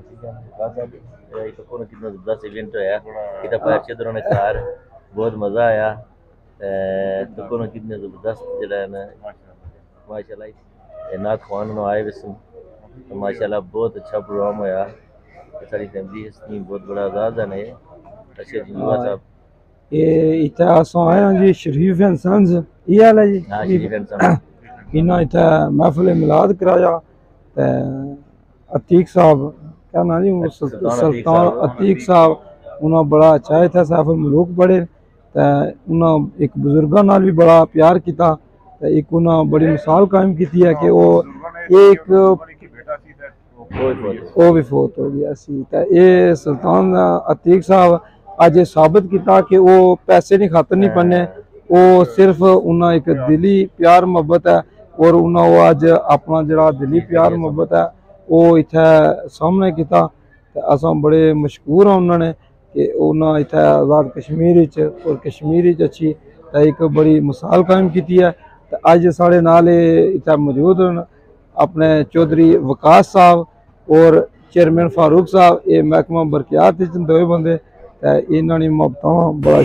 کتنا زبردست ایونٹ ہوا کتنا پیر چدروں نے کار بہت مزہ آیا تو کتنے زبردست جڑا ہے نا ماشاءاللہ نات خوان آئے وسم ماشاءاللہ بہت اچھا پروگرام ہوا ساری فیملی اس کی بہت بڑا آزاد ہے نا اچھا جی صاحب یہ اتنا اساں آئے ہیں جی شریف انسانز یہ حال ہے جی ہاں شریف انسان انہاں اتنا محفل میلاد کرایا عتیق صاحب کیا نام جی سلطان عتیق صاحب انہاں بڑا اچھا تھا سیف الملوک پڑھے انہاں ایک بزرگاں نال بھی بڑا پیار کیتا ایک انہاں بڑی مثال قائم کیتی ہے کہ وہ ایک وہ بھی فوت ہو گیا سی یہ سلطان عتیق صاحب اج ثابت کیتا کہ وہ پیسے نہیں خاطر نہیں پڑنے وہ صرف انہاں ایک دلی پیار محبت ہے اور انہاں وہ اج اپنا جڑا دلی پیار محبت ہے وہ اتھے سامنے کیتا اساں بڑے مشکور ہیں انہوں نے کہ انہاں اتھے آزاد کشمیر اور کشمیر اچھی ایک بڑی مثال قائم کیتی ہے اج ساڑے نال اتھے موجود ہیں اپنے چودھری وقاص صاحب اور چیئرمین فاروق صاحب یہ محکمہ برقیات دو بندے انہوں نے محبتاں بڑا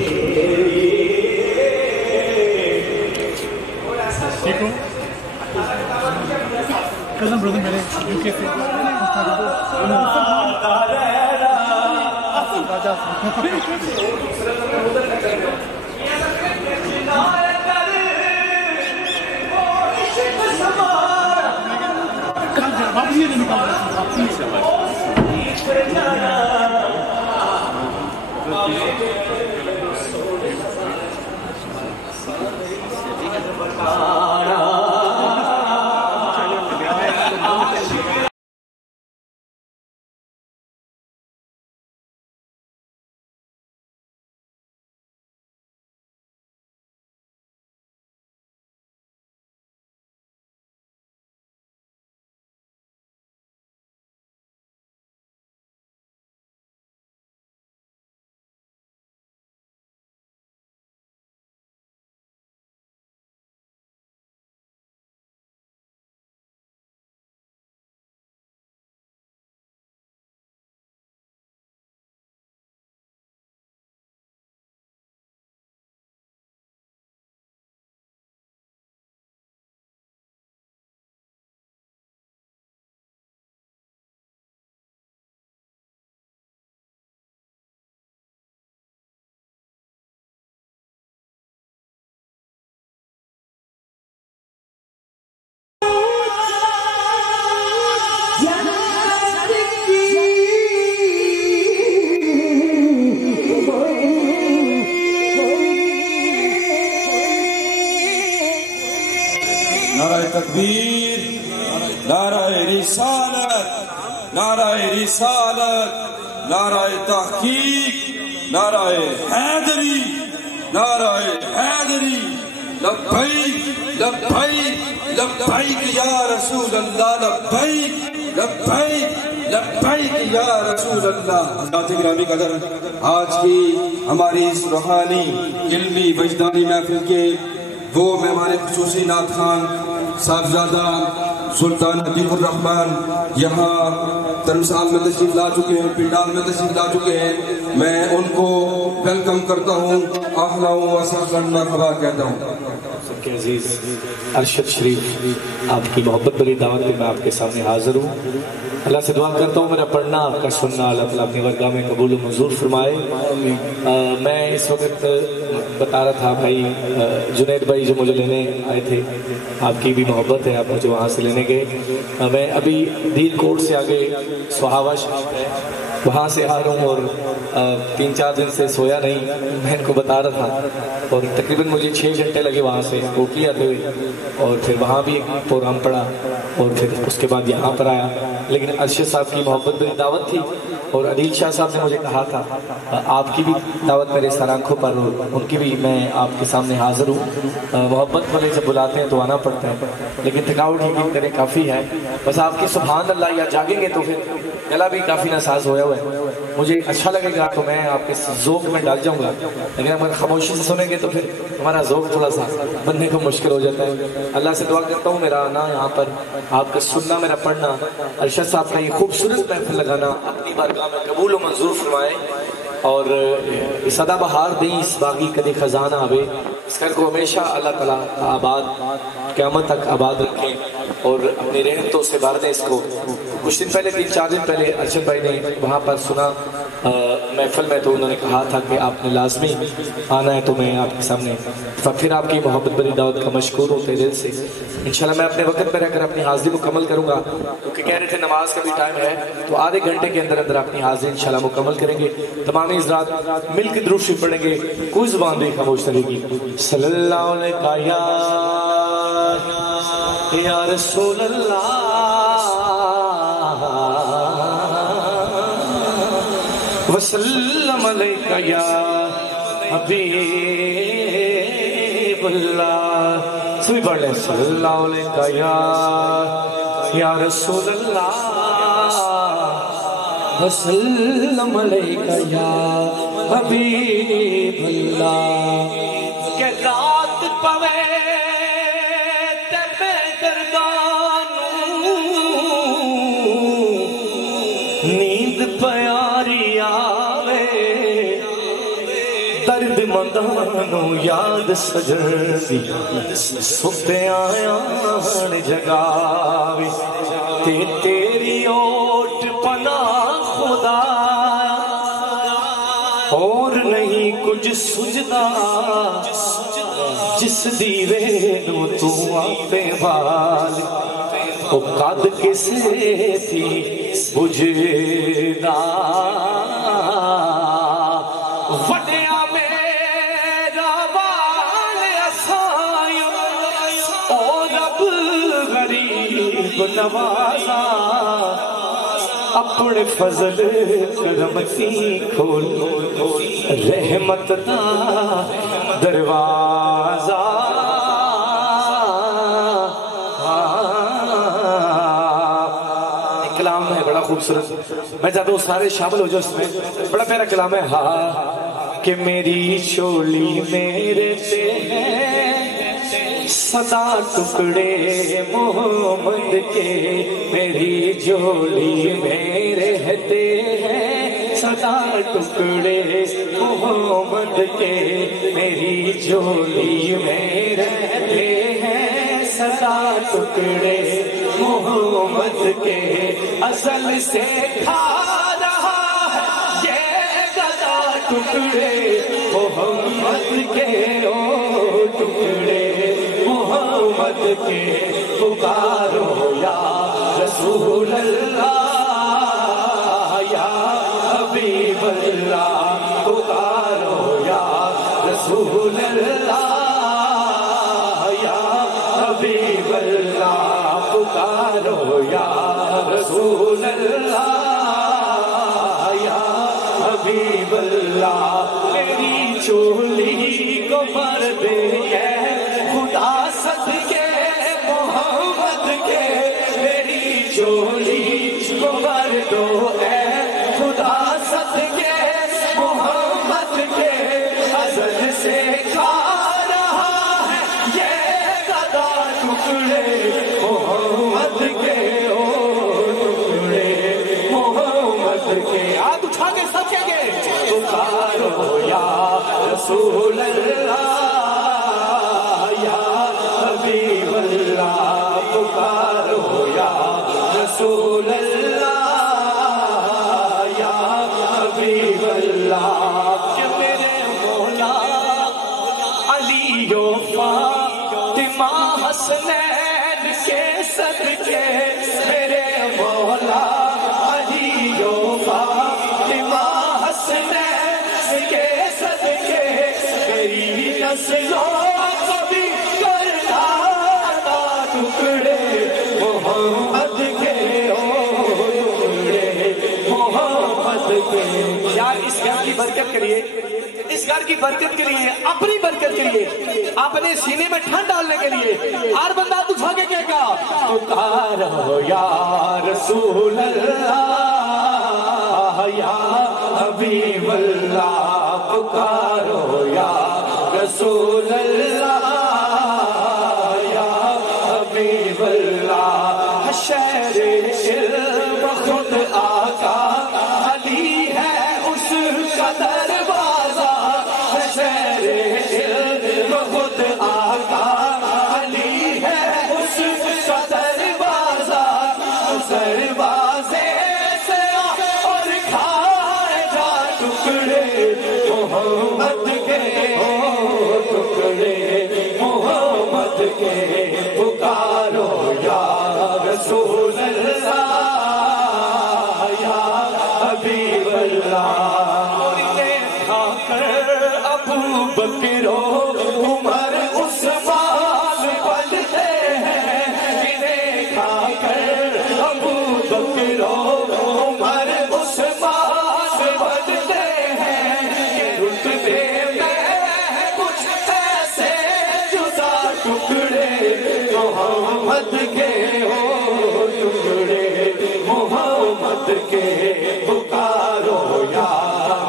نعرہ تکبیر، نعرہ رسالت، نعرہ رسالت، نعرہ تحقیق، نعرہ حیدری، نعرہ حیدری، لبیک لبیک لبیک یا رسول اللہ، لبیک لبیک لبیک یا رسول اللہ۔ حضرات گرامی قدر، آج کی ہماری اس روحانی علمی وجدانی محفل کے وہ مہمان خصوصی نعت خوان صاحبزادہ سلطان عتیق الرحمن یہاں ترمسال میں تشریف لا چکے ہیں، پنڈال میں تشریف لا چکے ہیں۔ میں ان کو ویلکم کرتا ہوں، اہلا و سہلا مرحبا کہتا ہوں۔ سب کے عزیز ارشد شریف، آپ کی محبت بری دعوت میں آپ کے سامنے حاضر ہوں۔ اللہ سے دعا کرتا ہوں میرا پڑھنا آپ کا سننا اللہ تعالیٰ اپنی ورگاہ میں قبول و منظور فرمائے۔ میں اس وقت بتا رہا تھا بھائی جنید بھائی جو مجھے لینے آئے تھے، آپ کی بھی محبت ہے، آپ مجھے وہاں سے لینے گئے۔ میں ابھی دید کوٹ سے آگے سہاوا وہاں سے آ رہا ہوں اور 3-4 دن سے سویا نہیں، میں ان کو بتا رہا تھا، اور تقریباً مجھے 6 گھنٹے لگے وہاں سے کوٹلی آتے ہوئے، اور پھر وہاں بھی ایک پروگرام پڑا اور پھر اس کے بعد یہاں پر آیا۔ لیکن ارشد صاحب کی محبت بری دعوت تھی، اور عدیل شاہ صاحب نے مجھے کہا تھا آپ کی بھی دعوت میرے سر آنکھوں پر، ان کی بھی میں آپ کے سامنے حاضر ہوں۔ محبت والے جب بلاتے ہیں تو آنا پڑتا ہے، لیکن تھکاوٹ یقین کریں کافی ہے۔ بس آپ کی سبحان اللہ یا جاگیں گے تو پھر گلا بھی کافی ناساز ہویا ہوا ہے، مجھے اچھا لگے گا تو میں آپ کے ذوق میں ڈال جاؤں گا، لیکن اگر خاموشی سے سنیں گے تو پھر ہمارا ذوق تھوڑا سا بننے کو مشکل ہو جاتا ہے۔ اللہ سے دعا کرتا ہوں میرا آنا یہاں پر، آپ کا سننا، میرا پڑھنا ارشد ارشد صاحب کا یہ خوبصورت محفل لگانا اپنی بارگاہ میں قبول و منظور فرمائے، اور سدا بہار دیں اس باغی کدی خزانہ آوے، اس گھر کو ہمیشہ اللہ تعالیٰ آباد قیامت تک آباد رکھیں اور اپنی رحمتوں سے بھر دیں اس کو۔ کچھ دن پہلے 3-4 دن پہلے ارشد بھائی نے وہاں پر سنا محفل میں، تو انہوں نے کہا تھا کہ آپ نے لازمی آنا ہے، تو میں آپ کے سامنے پھر آپ کی محبت بری دعوت کا مشکور ہوتے دل سے انشاءاللہ میں اپنے وقت پر رہ کر اپنی حاضری مکمل کروں گا، کیونکہ کہہ رہے تھے نماز کا بھی ٹائم ہے، تو آدھے گھنٹے کے اندر اندر اپنی حاضری انشاءاللہ مکمل کریں گے۔ تمام حضرات مل کے درود شریف پڑھیں گے، کوئی زبان نہیں خاموش رہے گی۔ صلی اللہ علیہ یا رسول اللہ وسلم علیکہ یا حبیب اللہ، سبھی پڑھ لیں۔ صلی اللہ علیہ یا رسول اللہ وسلم علیکہ یا حبیب اللہ، کہ رات پوے تے بے دردانوں نیند پیاری آوے، درد مندانوں یاد سجن دی ستے آیان جگاوے، تے تیری اوٹ پناہ خدا اور نہیں کچھ سجدہ، جس دیوے نو تو آتے بال وہ قد کسے تھی بجھنا، وڈیا میرا بال اسائیوں اور رب غریب نوازا، اپنے فضل کرم کی کھول رحمت دا دروازہ، کلام ہے بڑا خوبصورت، میں چاہتا ہوں سارے شامل ہو جاؤ اس میں، بڑا پیارا کلام ہے۔ ہاں کہ میری چولی میرے پہ ہے صدا ٹکڑے محمد کے، میری جولی میں رہتے ہیں صدا ٹکڑے محمد کے، میری جولی میں رہتے ہیں صدا ٹکڑے محمد کے، ازل سے کھا رہا ہے یہ گدا ٹکڑے محمد کے، او ٹکڑے محمد کے، پکارو یا رسول اللہ یا حبیب اللہ، پکارو یا رسول اللہ یا حبیب اللہ، پکارو یا رسول اللہ یا حبیب اللہ، میری چولی کو بھر دے خدا صدقے محمد کے، میری چولی کو بھر دو اے خدا صدقے محمد کے، ازل سے کھا رہا ہے یہ گدا ٹکڑے محمد کے، او ٹکڑے محمد کے، ہاتھ اٹھا کے سب کہیں گے پکارو یا رسول اللہ یا حبیب اللہ، پکارو یا رسول اللہ یا حبیب اللہ، کہ میرے مولا علی و فاطمہ حسنین کے صدقے، میرے مولا علی و فاطمہ حسنین کے صدقے، میری نسلوں کو بھی کرنا ٹکڑے محمد کے، او ٹکڑے محمد کے۔ یار اس گھر کی برکت کریے، اس گھر کی برکت کے لیے، اپنی برکت کے لیے، اپنے سینے میں ٹھنڈ ڈالنے کے لیے ہر بندہ اٹھا کے کہے گا پکارو یا رسول اللہ یا حبیب اللہ، پکارو یا رسول اللہ یا حبیب اللہ، شہر علم پکارو یا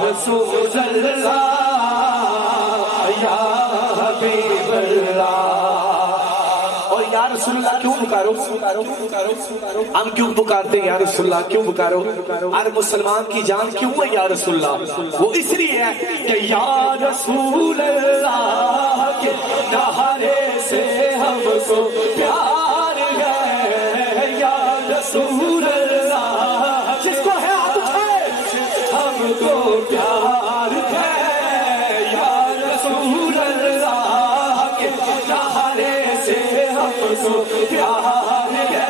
رسول اللہ یا حبیب اللہ. اور یا رسول اللہ کیوں پکارو؟ ہم کیوں پکارتے ہیں یا رسول اللہ کیوں پکارو؟ ہر مسلمان کی جان کیوں ہے یا رسول اللہ؟ وہ اس لیے ہے کہ یا رسول اللہ کے نعرے سے ہم کو پیار ہے. یا رسول اللہ جس کو ہے ہاتھ اٹھائے ہم کو پیار ہے. یا رسول اللہ کے نعرے سے ہم کو پیار ہے.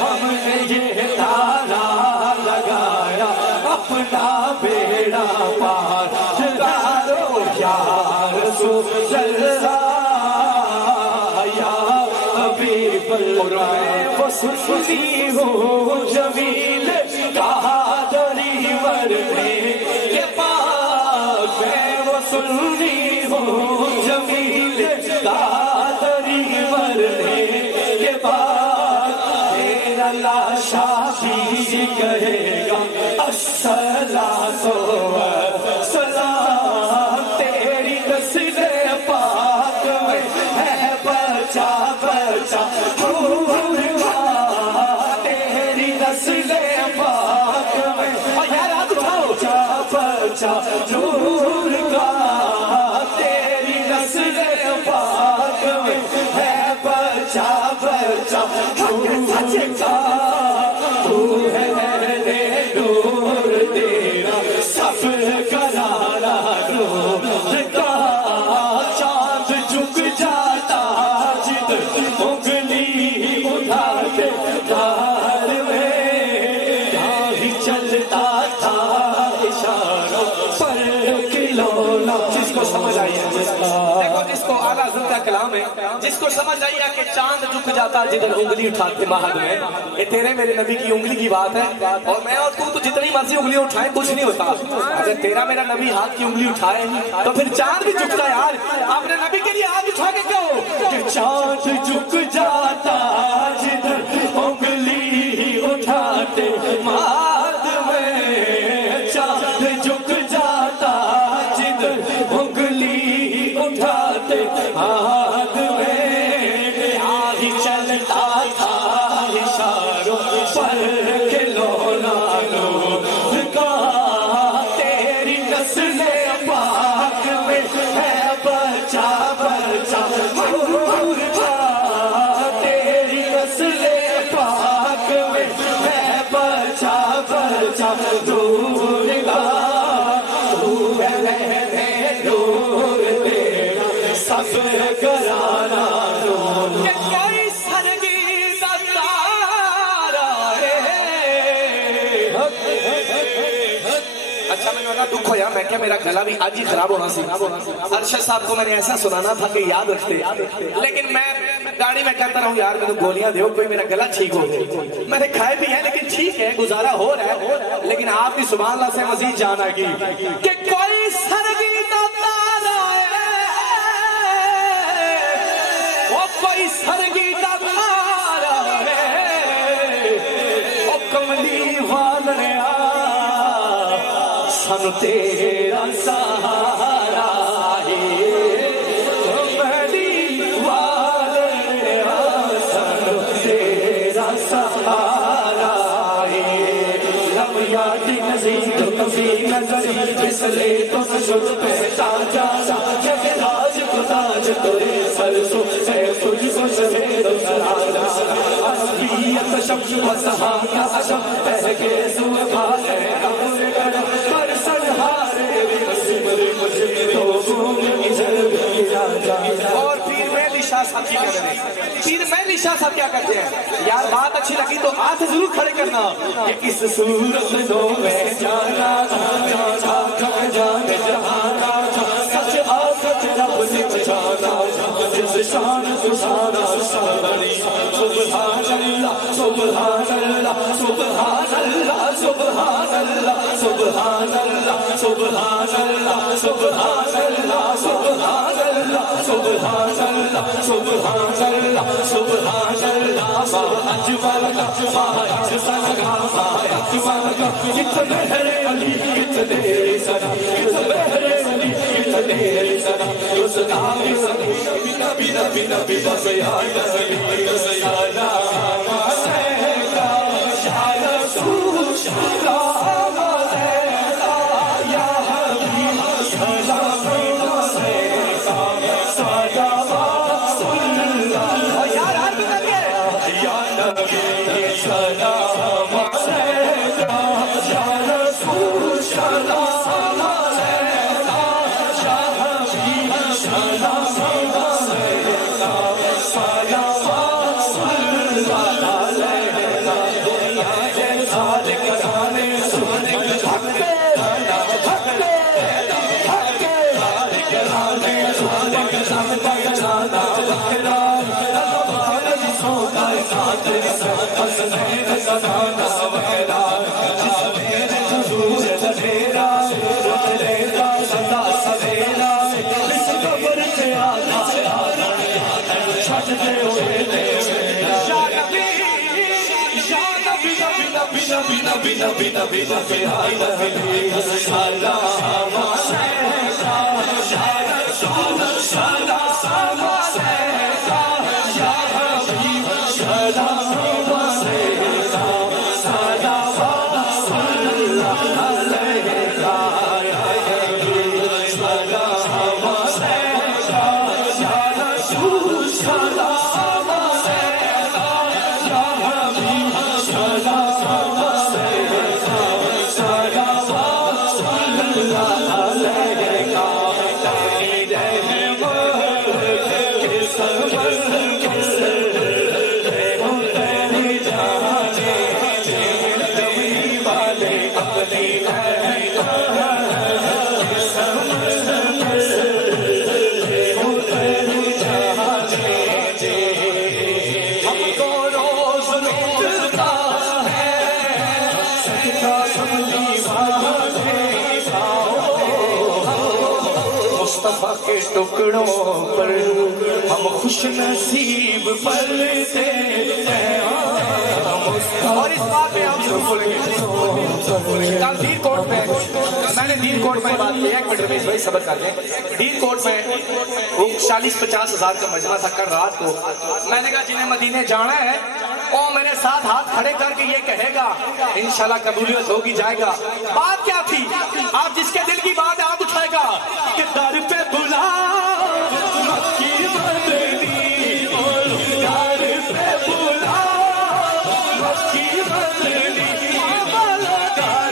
ہم نے یہ نعرہ لگایا اپنا بیڑا پار لگاؤ یا رسول اللہ یا حبیب اللہ. وہ سنی ہو جمیل قادری ورنے کے پاس میں. وہ سنی ہو جمیل قادری ورنے کے پاس تیرا لاشا بھی کہے گا الصلاۃ والسلام. تیری نسل پاک میں ہے بچہ بچہ تیری نسل پاک میں بچہ بچہ نور کا. تیری نسل پاک میں ہے بچہ بچہ نور کا. تو ہے نور تیرا سب کرانا نور کا. چاند جھک جاتا جدھر انگلی اٹھاتے دار میں. ہی چلتا تھا اشاروں پر کھلونا. جس کو سمجھ آئی ہے دیکھو جس کو اعلیٰ حضرت کا کلام ہے جس کو سمجھ آئی ہے کہ چاند جھک جاتا جدھر انگلی اٹھاتے مہد میں. یہ تیرے میرے نبی کی انگلی کی بات ہے. اور میں اور تو جتنی مرضی انگلی اٹھائیں کچھ نہیں ہوتا. اگر تیرا میرا نبی ہاتھ کی انگلی اٹھائے تو پھر چاند بھی جھکتا ہے. یار اپنے نبی کے لیے ہاتھ اٹھا کے کہو کہ چاند جھک جاتا جدھر انگلی اٹھاتے مہد میں. چاند جھک جاتا جدھر انگلی اٹھاتے مہد میں. آج چلتا تھا اشاروں پر کھلونا نور کا. تیری نسل پاک میں ہے بچہ بچہ نور کا. تیری نسل پاک میں ہے بچہ بچہ نور کا. تو ہے نور تیرا سب کرانا نور. کوئی سرگیزہ تارا ہے. اچھا میں نے دکھ ہوا میں کیا میرا گلا بھی آج ہی خراب ہونا سی. ارشد صاحب کو میں نے ایسا سنانا تھا کہ یاد رکھتے لیکن میں گاڑی میں کہتا رہا ہوں یار مجھے گولیاں دیو کوئی میرا گلا ٹھیک ہو جائے. میں نے کھائے بھی ہیں لیکن ٹھیک ہے گزارا ہو رہا ہے. لیکن آپ کی سبحان اللہ سے مزید جان آئے گی کہ کوئی سرگیزہ تارا ہے. وہ کوئی سرگیزہ تارا ہے. وہ کملی والیا سن تیرا سہارا ہے. کملی والیا سن تیرا سہارا ہے. لم یاد نظیر تو کبھی نظر فسلے تو نشد پہچان جانا. جب راج کو تاج تورے سر سو ہے تجھ کو شہید سرانا. عصبیت شمس و سہانا عشم اہ کے سوء بھانے اپنے کرم پر سنہارے بسم مجھے تو گھوم اجل گرا جانا. اور پیر مہدی شاہ صاحب کی کہتے ہیں پیر مہدی شاہ صاحب کیا کرتے ہیں یار بات اچھی لگی تو ہاتھ ضرور کھڑے کرنا کہ اس صورت دو میں جانا جان جہانا سچ آفت رب نے بچانا. جس شان سشانا سبحان اللہ سبحان اللہ سبحان اللہ سبحان اللہ سبحان اللہ سبحان اللہ سبحان اللہ سبحان اللہ سبحان اللہ سبحان اللہ سبحان اللہ اجمل کا احسن کا اجمل کا کتنے علی کتنے سنا کتنے علی کتنے سنا اس نام نبی نبی نبی سیاد علی سیاد سیدا یا رسول سلام علیکہ یا حبیب سلام نبی نبی نبی نبی مصطفیٰ کے ٹکڑوں پر ہم خوش نصیب پلتے ہیں اور اس بات میں ہم ضرور بولیں گے کل دیر کوٹ میں میں نے دیر کوٹ میں بات کی ہے ایک منٹ رمیش بھائی صبر کر لیں دیر کوٹ میں وہ 40-50 ہزار کا مجمع تھا کل رات کو میں نے کہا جنہیں مدینے جانا ہے وہ میرے ساتھ ہاتھ کھڑے کر کے یہ کہے گا انشاءاللہ قبولیت ہوگی جائے گا بات کیا تھی آپ جس کے دل کی بات آپ اٹھائے گا کہ در پہ بلا مکی مدنی در پہ بلا مکی مدنی در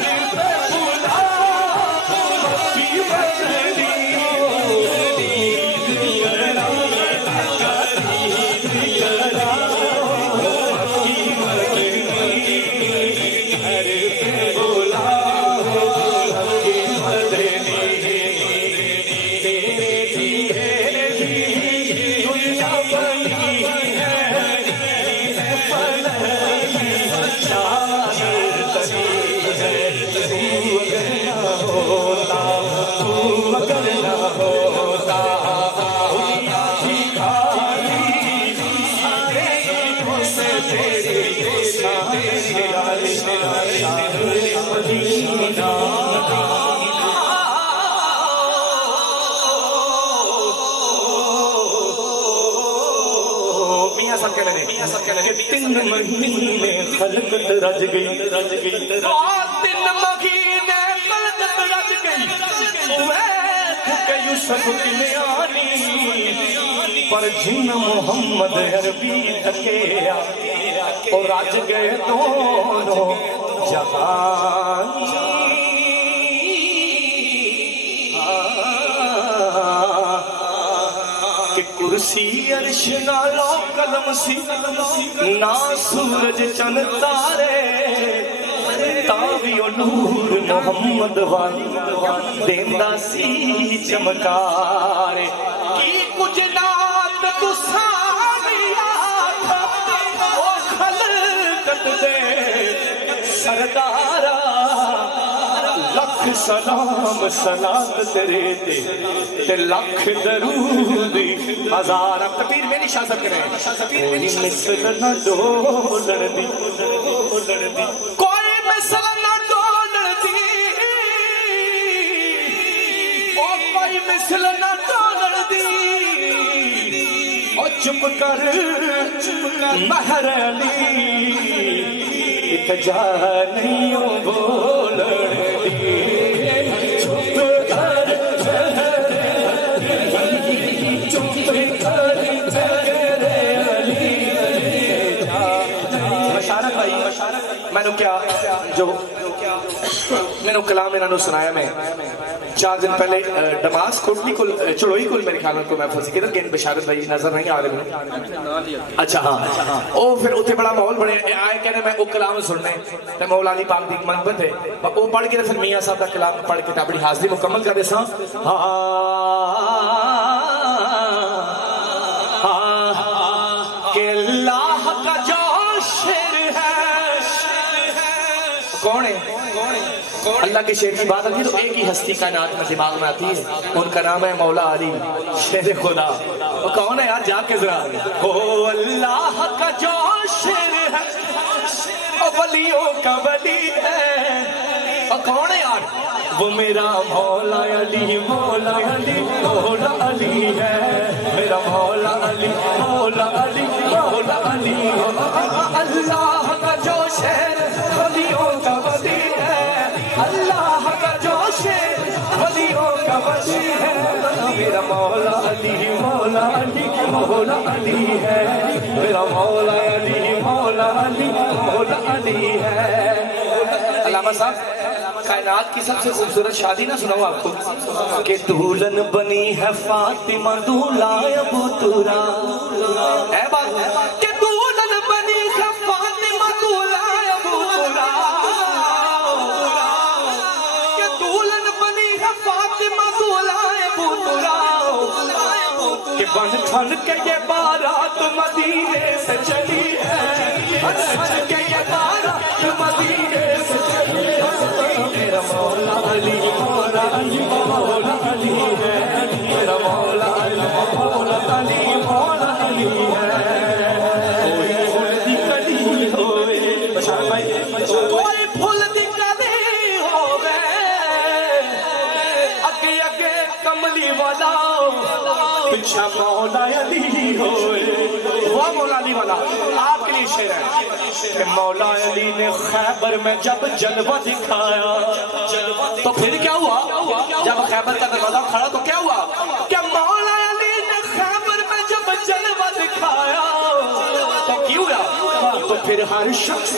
پہ بلا مکی مدنی تین مہینے خلقت رج گئی 3 مہینے خلقت رج گئی کہ یوسف کی میانی پر جن محمد عربی تھکیا اور رج گئے دونوں جہانی کہ کرسی عرش نالو قلم سی نہ سورج چند تارے تاوی و نور محمد والی دیندہ سی چمکارے کی کچھ نات تو سامیا تھا او خلقت دے سردارا لکھ سلام سلام تیرے تے لکھ درود ہزار تکبیر میری شاذت کریں کوئی مثل نہ ڈولن دی کوئی مثل نہ ڈولن دی او کوئی مثل نہ ڈولن دی او چپ کر مہر علی ایک جا نہیں بولن دی چپ کر چپ کر بشارت بھائی میں نے کیا جو میں نے کلام انہوں نے سنایا میں 4 دن پہلے ڈماس کوٹلی کل چڑوئی کل میرے خیال میں کو محفوظ کی کدھر گئے بشارت بھائی نظر نہیں آ رہے اچھا ہاں او پھر اتنے بڑا ماحول بڑے آئے کہنے میں او کلام سننے تے مولا علی پاک دی منبت ہے وہ پڑھ کے پھر میاں صاحب کا کلام پڑھ کے اپنی حاضری مکمل کر دے سا کہ اللہ کا جو شیر ہے کون ہے اللہ کے شیر کی بات آتی ہے تو ایک ہی ہستی کائنات میں دماغ میں آتی ہے ان کا نام ہے مولا علی شیر خدا وہ کون ہے یار جا کے ذرا او اللہ کا جو شیر ہے او ولیوں کا ولی ہے وہ کون ہے یار وہ میرا مولا علی مولا علی مولا علی ہے میرا مولا علی مولا علی مولا علی اللہ کا جو شیر ولیوں کا ولی ہے اللہ کا جو شیر ولیوں کا ولی ہے میرا مولا علی مولا علی مولا علی ہے میرا مولا علی مولا علی مولا علی ہے علامہ صاحب کائنات کی سب سے خوبصورت شادی نہ سناؤں آپ کو کہ دولن بنی ہے فاطمہ دولا ابو تورا ہے بات کہ دولن بنی ہے فاطمہ دولا ابو تورا کہ دولن بنی ہے فاطمہ دولا ابو تورا کہ بن ٹھن کے یہ بارات مدینے سے چلی ہے بن ٹھن کے یہ بارات مدینے سے چلی ہے میرا مولا علی مولا علی مولا علی ہے میرا مولا علی مولا علی مولا علی ہے کوئی پھول دی کلی ہوئے بشار بھائی کوئی پھول دی کلی ہوئے اگے اگے کملی والا پچھا مولا علی ہوئے وہ مولا علی والا آپ کے لیے شعر ہے کہ مولا علی نے خیبر میں جب جلوہ دکھایا تو پھر کیا ہوا جب خیبر کا دروازہ کھڑا تو کیا ہوا کہ مولا علی نے خیبر میں جب جلوہ دکھایا تو کیوں ہوا تو پھر ہر شخص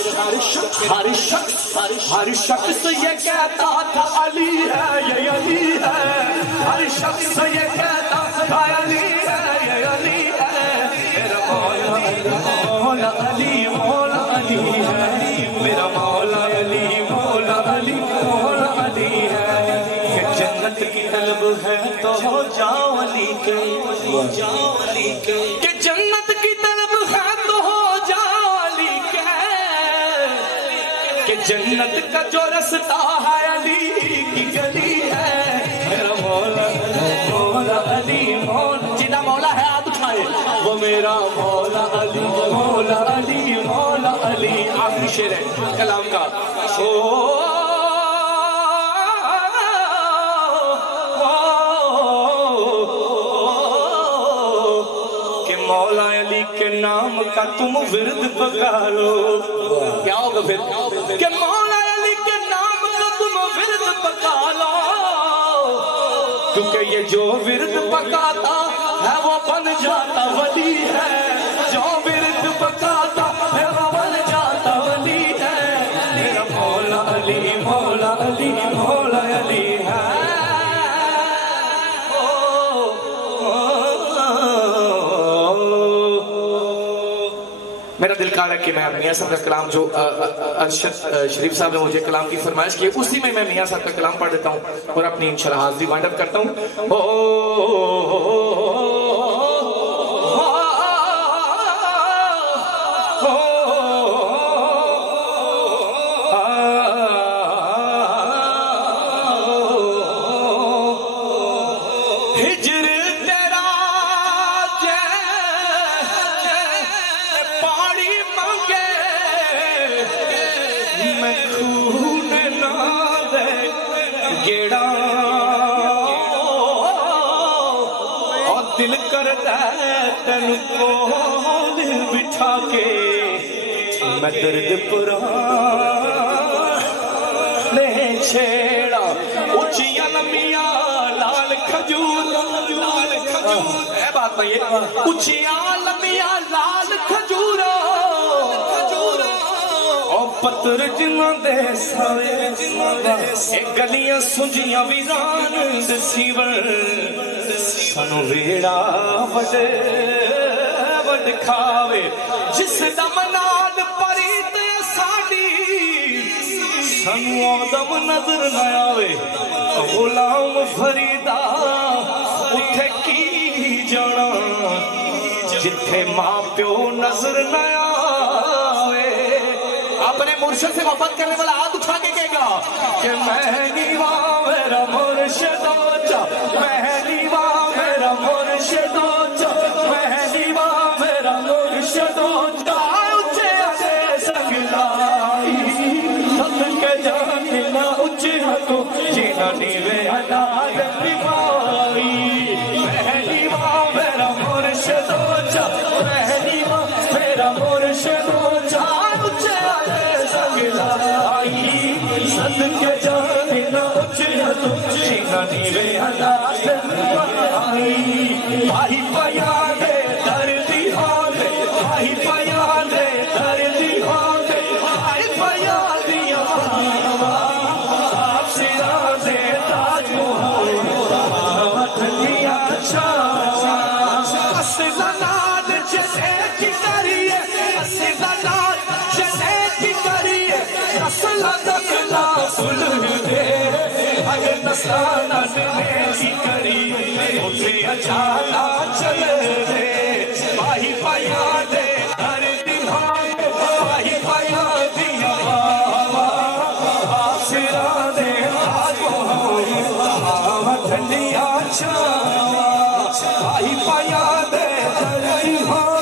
یہ کہتا تھا علی ہے یہ علی ہے ہر شخص یہ کہتا تھا علی ہے یہ علی ہے میرا مولا علی مولا علی ہے میرا مولا علی مولا علی مولا علی ہے کہ جنت کی طلب ہے تو ہو جاؤ علی کے کہ جنت کی طلب ہے تو ہو جاؤ علی کے کہ جنت کا جو رستہ ہے علی کی گلی ہے میرا مولا علی مولا جنہ مولا ہے ہاتھ اٹھائے وہ میرا مولا علی مولا علی مولا علی آخری شعر ہے کلام کا کہ مولا علی کے نام کا تم ورد پکارو کیا ہوگا پھر کہ مولا علی کے نام کا تم ورد پکارو کیونکہ یہ جو ورد پکاتا ہے وہ بن جاتا ولی ہے جو ورد پکاتا ہے وہ بن جاتا ولی ہے میرا مولا علی مولا علی مولا علی ہے میرا دل کہا ہے کہ میں میاں صاحب کا کلام جو ارشد شریف صاحب نے مجھے کلام کی فرمائش کی ہے اسی میں میاں صاحب کا کلام پڑھ دیتا ہوں اور اپنی انشاءاللہ حاضری وائنڈ اپ کرتا ہوں دل کرتا ہے تن کول بٹھا کے میں درد پرانے چھیڑا اونچیاں لمبیاں لال کھجور اے بات بھائی اونچیاں لمبیاں لال کھجور پتر جنہاں دے ساوے گلیاں سنجیاں ویران دسیور سانو ویڑا وڈ کھاوے جس دم نال پریت ساڈی سانو آدم نظر نہ آوے غلام فریدا اٹھے کی جانا جتھے ماں پیو نظر نہ آوے اپنے مرشد سے محبت کرنے والا ہاتھ اٹھا کے کہے گا کہ میں نیوا میرا مرشد ہوچا میں نیوا میرا مرشد ہوچا میں نیوا میرا مرشد ہوچا اچھے آگے سنگ لائی سب کے جانے نہ اچھے ہاتھوں جینا نیوے حلال بیمائی میں نیوا میرا مرشد ہوچا میں نیوا میرا مرشد ہوچا سد کے جانے نہ اچھا تم جینا نیوے حالات آئی بھائی پیادے دردی حالے بھائی پیادے دردی حالے بھائی پیادی آپ سے رازے تاج محمد دیا اصل نال جسے کی کریے اصل نال جسے کی کریے اصل دکلا سلح دے اگر نسانہ نیسی کری مجھے اچھانا چلے دے باہی پایا دے در دلہاں باہی پایا دیا آپ سرا دے آگو دھنیا چھانا باہی پایا دے در دلہاں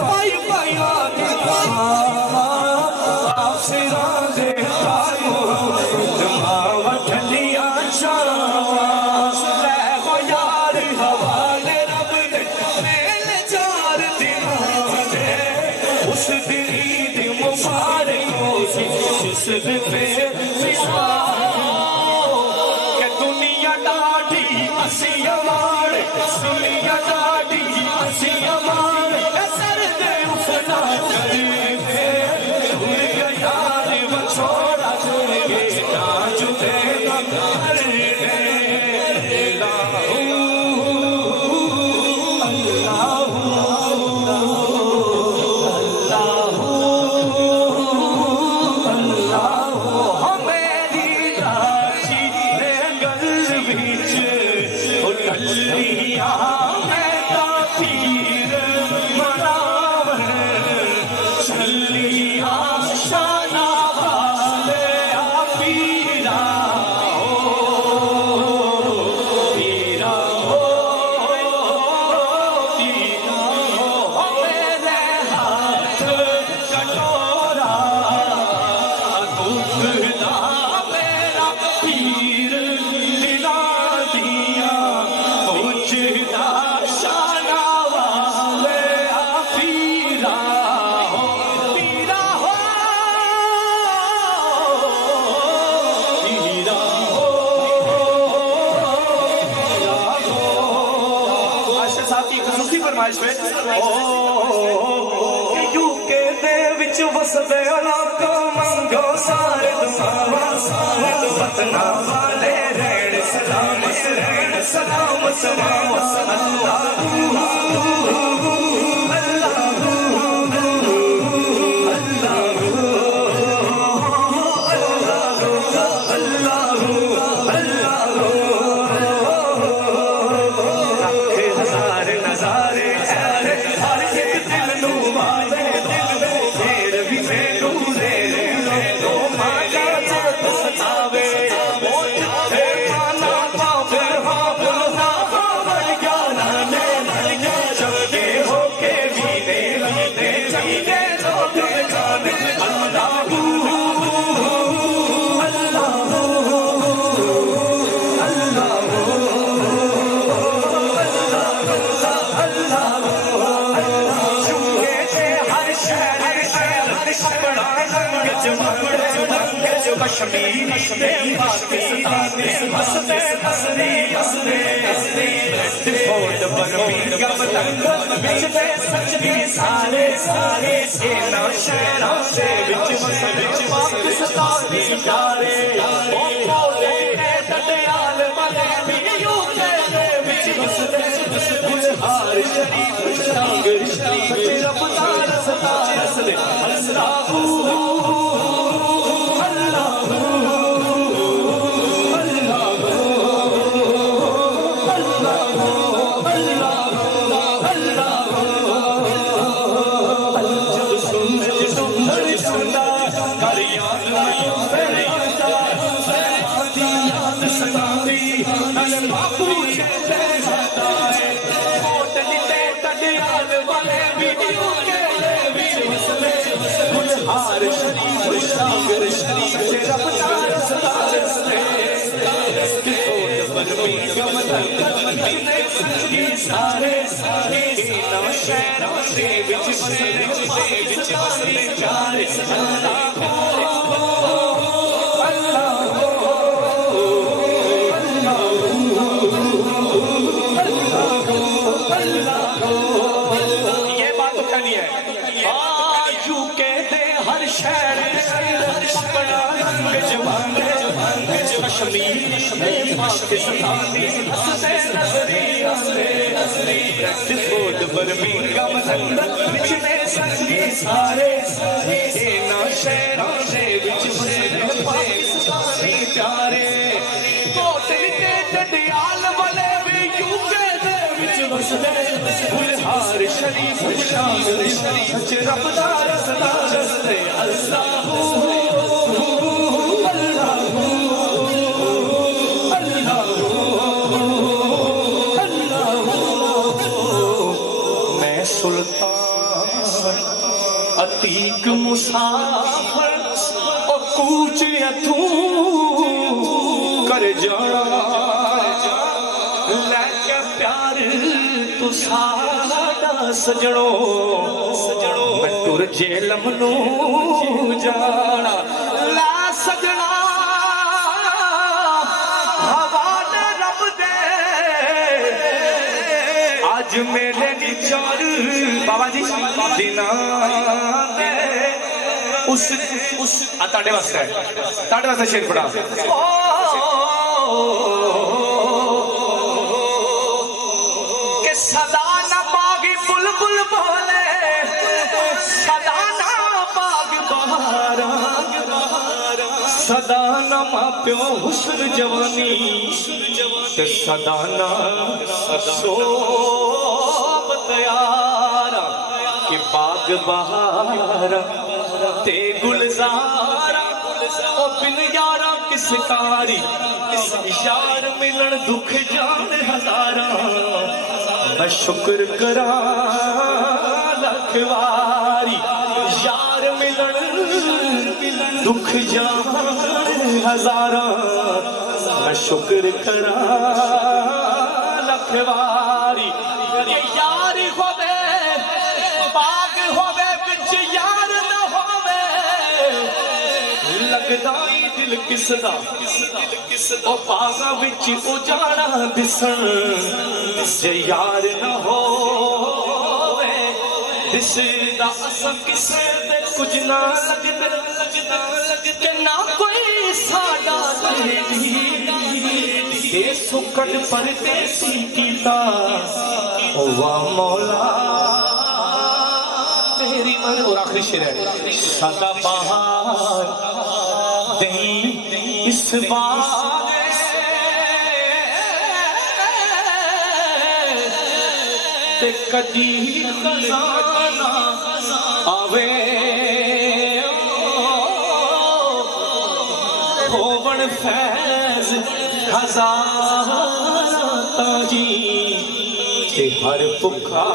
باہی پایا دیا آپ سرا دے آگو دھنیا چھانا لے گو یار حوالے رب دے میلے چار دنوں دے اس دن عید مبارک ہو سی جس دن پہ کہ دنیا ڈاڑی اسی امار دنیا ڈاڑی اسی امار سر دے افنا کرے دے بھول گیا یار وہ چھوڑا گے نا جدے نہ کر دے وسدے علاقہ منگو سارے وطنا والے رین سلام سلام کشمیری تے پاکستانی ہستے ہستے ہستے فوٹ برمنگم لندن وچ تے سچی سارے سارے انہاں شہراں دے وچ پاکستانی پیارے او بولے ڈڈیال والے بھی یو کے دے وچ ہستے گلہار شریف شانگر شریف رب دار ستار ہسدے اللہ سارے سارے شہروں دے وچ بسے پیارے یہ بات اٹھانی ہے یو کے دے ہر شہر اپنا رنگ جمانے کشمیر پاکستانی ہستے نظری ہستے فوٹ برمنگم لندن وچ میں سنگی سارے انہاں شہراں دے وچ بسے پاکستانی پیارے کوٹ تے ڈڈیال والے بھی یو کے دے وچ بسدے گلہار شریف شانگر شریف رب دار ستار ہسدے اللہ عتیق مسافر اور کوچ اتھوں کر جانا لے کے پیار تو ساڑا سجڑوں میں ٹر جیلم نو جانا لا سجڑا حوال رب دے آج میرے نیچار بابا جی دینا اس تاڑے واسطے شیر پڑھا کہ صدا نہ باغی بلبل بولے صدا نہ باغ بہارا صدا نہ ماں پیو حسن جوانی کہ صدا نہ صحبت یارا کہ باغ بہارا تے گلزارا او بن یارا کس کاری یار ملن دکھ جان ہزارا میں شکر کرا لکھواری یار ملن دکھ جان ہزارا میں شکر کرا لکھواری یار ہوے باغ ہوے بچ یار نہ ہوے لگدائی دل کس دا او باغاں وچ اجاڑا دسن جے یار نہ ہوے دسدا اساں کسے دے کچھ نہ لگدے کہ نہ کوئی ساڈا دے سکڑ پردیسی کیتا وا مولا تیری من اور آخری شعر ہے سدا بہار دیں اس باغ تے کدی خزانہ آوے ہوون فیض ہزارہ تاجی تے ہر بکھا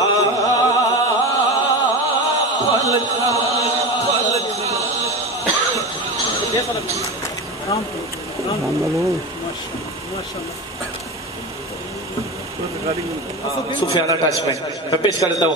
سفیانہ ٹچ میں پیش کر دیتا ہوں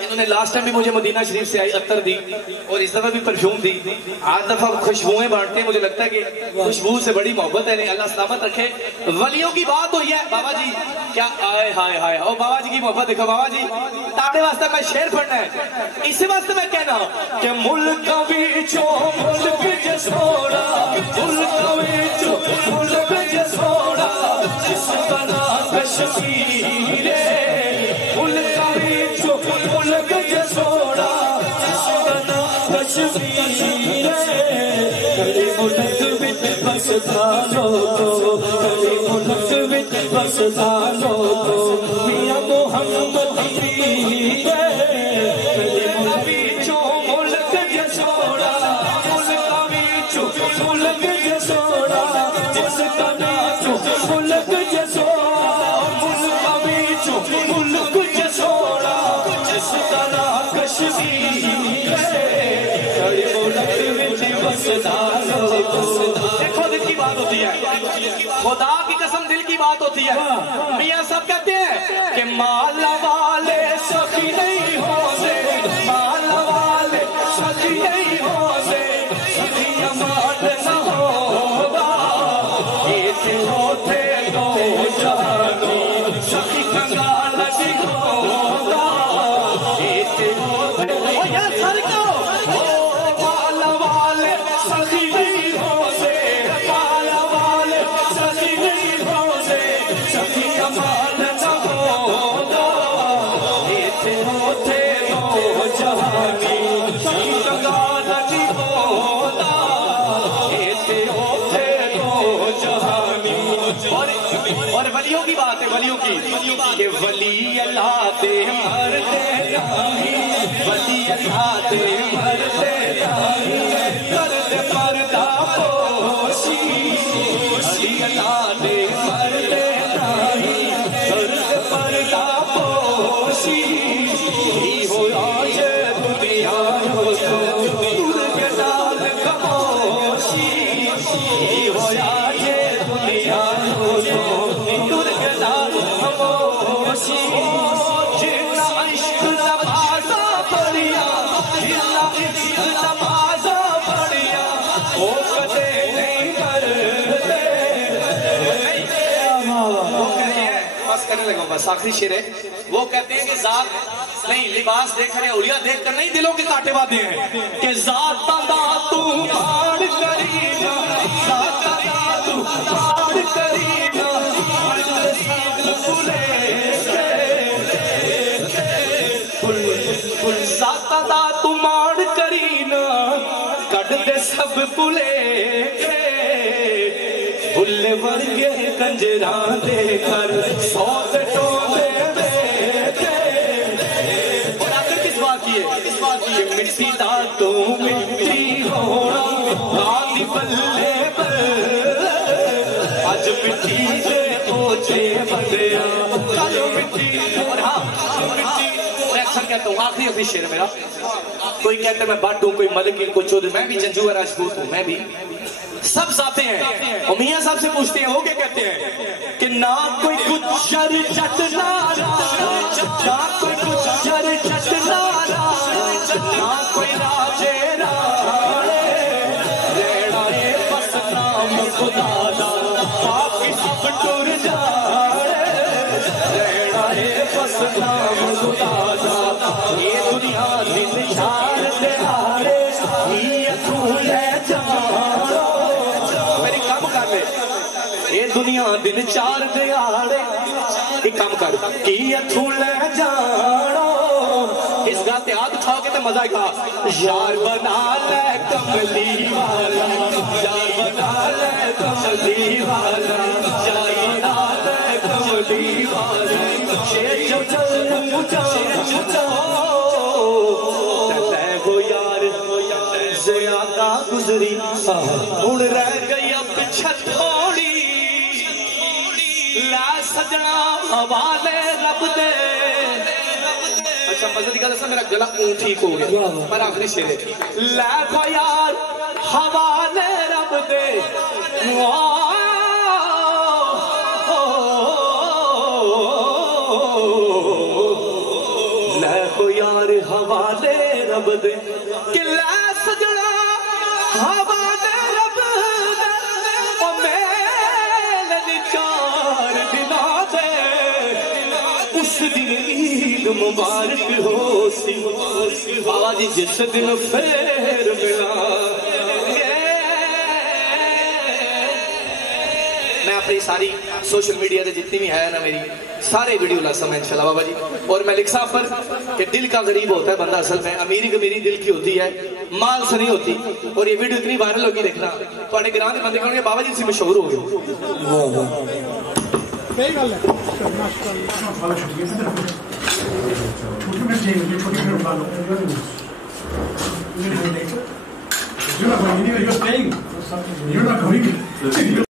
انہوں نے لاسٹ ٹائم بھی مجھے مدینہ شریف سے آئی عطر دی اور اس دفعہ بھی پرفیوم دی. آج دفعہ خوشبوئیں بانٹتے ہیں. مجھے لگتا ہے کہ خوشبو سے بڑی محبت ہے. اللہ سلامت رکھے. ولیوں کی بات ہوئی ہے بابا جی کیا آئے ہائے ہائے او بابا جی کی محبت دیکھو. بابا جی تاڑے واسطے میں شعر پڑھنا ہے. اسی واسطے میں کہنا کہ ملک وچوں ملک جسوڑا ملک وچوں ملک جسوڑا جس بنا کشمیر ملک وچوں ملک جسوڑا جس بنا کشمیر کڑی ملک وچ بسدا لوگو کڑی ملک وچ بسدا لوگو میاں محمد پیر کڑی ملک وچوں ملک جسوڑا ملک وچوں ملک جسوڑا جس بنا ملک جسوڑا ملک وچوں ملک جسوڑا جس بنا کشمیر کڑی ملک وچ بسدا لوگو. دیکھو دل کی بات ہوتی ہے. خدا کی قسم دل کی بات ہوتی ہے. میاں صاحب کہتے ہیں کہ مالا والے سخی نہیں ہوتے مالا والے سخی نہیں ہوتے سخی اماد نہ ہوگا یہ تھے ہوتے دو جہانی سخی کنگال نہیں ہوگا یہ تھے ہوتے یا سر کو مالا والے سخی نہیں ہوتے مالا والے سخی نہیں ہوتے سخی اماد نہ ہوگا یہ تھے ہوتے دو جہانی سخی کنگال نہیں ہوگا یہ تھے ہوتے دو جہانی. اور ولیوں کی بات ہے ولیوں کی کہ ولی اللہ دے مرتے نہیں ولی اللہ دے مرتے نہیں کرتے پردہ پوشی ولی اللہ دے مرتے نہیں کرتے پردہ پوشی ہی ہو آج دنیا ہو تو دور کے نال خاموشی ہی ہو آج دنیا ہو تو دور کے نال خاموشی جنا عشق نمازا پڑھیا جنا عشق نمازا پڑھیا وہ کدے نہیں کرتے. وہ کہتے ہیں بس کرنے لگا بس آخری شعر ہے. وہ کہتے ہیں کہ ذات نہیں لباس دیکھ رہے اولیاء دیکھ کر نہیں دلوں کے کاٹے باندھے ہیں کہ ذات دا تو پاڑ کرینا ذات دا تو پاڑ کرینا ذات دا تو ماڑ کرینا کٹ دے سب بھلے بھلے ورگے کنجراں دے کر سوت ٹوندے مٹی دا تو مٹی ہونا گاندی بلے بل اج مٹی دے پوچھے بندیا کالو مٹی. اور ہاں مٹی میں اکثر کہتا ہوں آخری شعر میرا کوئی کہتا ہے میں بٹ ہوں کوئی ملک کوئی چودھری میں بھی جنجو راجپوت ہوں میں بھی سب ذاتیں ہیں. اور میاں صاحب سے پوچھتے ہیں وہ کیا کہتے ہیں کہ نہ کوئی گجر جٹ نارا نہ کوئی گجر جٹ نارا نہ کوئی راجے راڑے ریڑا ہے بس نام خدا دا باقی سب ٹر جاڑے ریڑا ہے بس نام خدا دا یہ دنیا دن چار دہاڑے یہ تو لے جاڑو میری کام کر لے یہ دنیا دن چار دہاڑے ایک کام کر کی تو لے جاڑو. اس گاتے ہاتھ اٹھاؤ کے تو مزہ آئے گا. یار بنا لے کملی والا یار بنا لے کملی والا یار بنا لے کملی والا شیر جو چل مجھا مجھا تے ہو یار زیادہ گزری ہن رہ گئی اب پیچھے تھوڑی لا سجنا حوالے رب دے. اچھا مزے کی گل ہے میرا گلا اون ٹھیک ہو گیا پر آخری شعر ہے لے کو یار حوالے رب دے لے کو یار حوالے رب دے کلا سجنا حوالے رب دے او میل چار دنا دے اس دن عید مبارک ہو سی بابا جی جس دن پھر ملا میں اپنی ساری سوشل میڈیا دے جتنی بھی ہے نا میری سارے ویڈیو لاسا میں انشاءاللہ بابا جی اور میں لکھ صاحب پر کہ دل کا غریب ہوتا ہے بندہ اصل میں امیری میری دل کی ہوتی ہے مال سے نہیں ہوتی اور یہ ویڈیو اتنی وائرل ہوگی دیکھنا تو اپنے گراں دے بندے کہوں گے بابا جی سے مشہور ہو گئے صحیح گل ہے You're not going anywhere. You're staying. You're not going.